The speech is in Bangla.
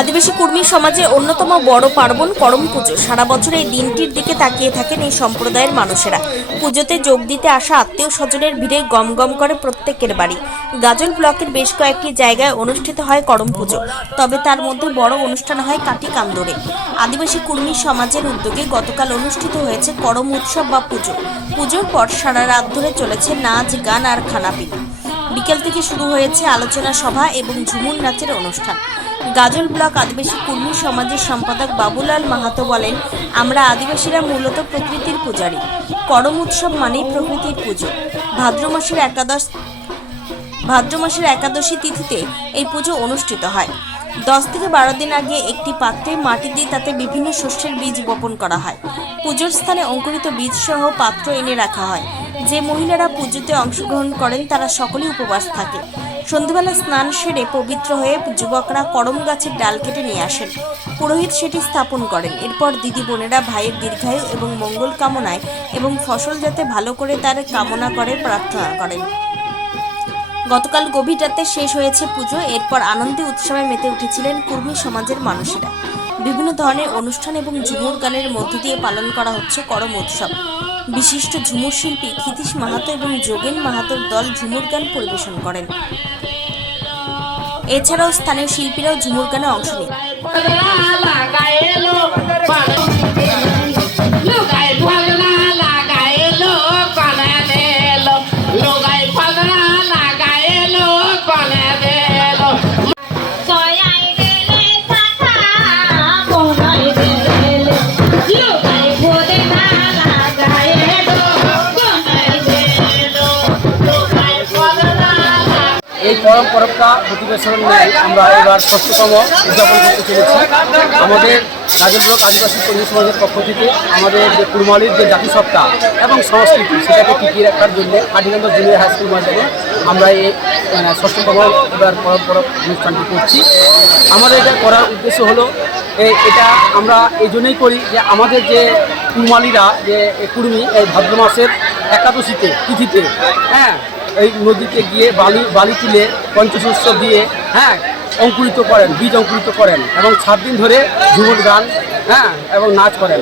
আদিবাসী কুর্মী সমাজের অন্যতম বড় পার্বণ করম পুজো। সারা বছর এই দিনটির দিকে তাকিয়ে থাকেন এই সম্প্রদায়ের মানুষেরা। পুজোতে যোগ দিতে আসা আত্মীয় স্বজনের ভিড়ে গম গম করে প্রত্যেকের বাড়ি। গাজল ব্লকের বেশ কয়েকটি জায়গায় অনুষ্ঠিত হয় করম পুজো। তবে তার মধ্যে বড় অনুষ্ঠান হয় কাটি কান্দরে। আদিবাসী কুর্মী সমাজের উদ্যোগে গতকাল অনুষ্ঠিত হয়েছে করম উৎসব বা পুজো। পুজোর পর সারা রাত ধরে চলেছে নাচ, গান আর খানাপিনা বিকেল থেকে শুরু হয়েছে আলোচনা সভা এবং ঝুমুর নাচের অনুষ্ঠান। গাজল ব্লক আদিবাসী কর্মী সমাজের সম্পাদক বাবুলাল মাহাতো বলেন, আমরা আদিবাসীরা মূলত প্রকৃতির পূজারি। করম উৎসব মানেই প্রকৃতির পুজো। ভাদ্র মাসের একাদশ, ভাদ্র মাসের একাদশী তিথিতে এই পুজো অনুষ্ঠিত হয়। দশ থেকে বারো দিন আগে একটি পাত্রে মাটি দিয়ে তাতে বিভিন্ন শস্যের বীজ বপন করা হয়। পুজোর স্থানে অঙ্কুরিত বীজ সহ পাত্র এনে রাখা হয়। যে মহিলারা পুজোতে অংশগ্রহণ করেন, তারা সকলেই উপবাস থাকে। সন্ধ্যেবেলা স্নান সেরে পবিত্র হয়ে যুবকরা করম গাছের ডাল কেটে নিয়ে আসেন। পুরোহিত সেটি স্থাপন করেন। এরপর দিদি বোনেরা ভাইয়ের দীর্ঘায়ু এবং মঙ্গল কামনায় এবং ফসল যাতে ভালো করে তার কামনা করে প্রার্থনা করেন। গতকাল গভীর রাতে শেষ হয়েছে পুজো, এরপর আনন্দে উৎসবে মেতে উঠেছিলেন কুর্মী সমাজের মানুষেরা। বিভিন্ন ধরনের অনুষ্ঠান এবং ঝুমুর গানের মধ্য দিয়ে পালন করা হচ্ছে করম উৎসব। বিশিষ্ট ঝুমুর শিল্পী ক্ষিতীশ মাহাতো এবং যোগেন মাহাতোর দল ঝুমুর গান পরিবেশন করেন। এছাড়াও স্থানীয় শিল্পীরাও ঝুমুর গানে অংশ নেন। এই পরম পরবটা প্রতিবেশন নিয়ে আমরা এবার ষষ্ঠতম উদযাপন করতে চলেছি। আমাদের ব্লক আদিবাসী কর্মী সমাজের পক্ষ থেকে আমাদের যে কুরমালির যে জাতিসত্তা এবং সংস্কৃতি সেটাকে টিকিয়ে রাখার জন্য কাঠিগঞ্জ জুনিয়র হাই স্কুল ময়দানে আমরা এই মানে, ষষ্ঠতম এবার পরম পরব অনুষ্ঠানটি করছি। আমাদের এটা করার উদ্দেশ্য হলো এটা আমরা এই জন্যই করি যে আমাদের যে কুরমালিরা যে কুর্মী এই ভাদ্র মাসের একাদশীতে তিথিতে হ্যাঁ এই নদীতে গিয়ে বালি বালি তুলে পঞ্চশস্য দিয়ে হ্যাঁ অঙ্কুরিত করেন, বীজ অঙ্কুরিত করেন এবং সাত দিন ধরে ঝুমুর গান হ্যাঁ এবং নাচ করেন।